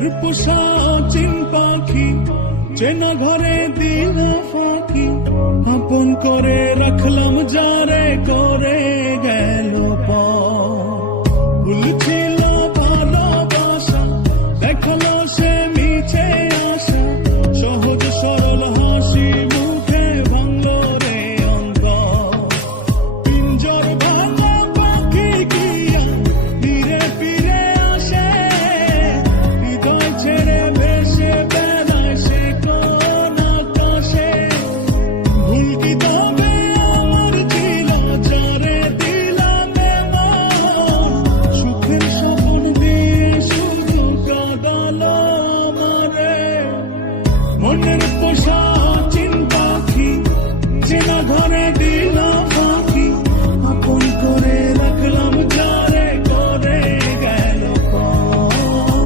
মনের পোষা চিন পাখি চেনা ঘরে দিল ফাঁকি, আপন করে রাখলাম যারে করে গেল পর। ভুল ছিল ভালোবাসা দেখালো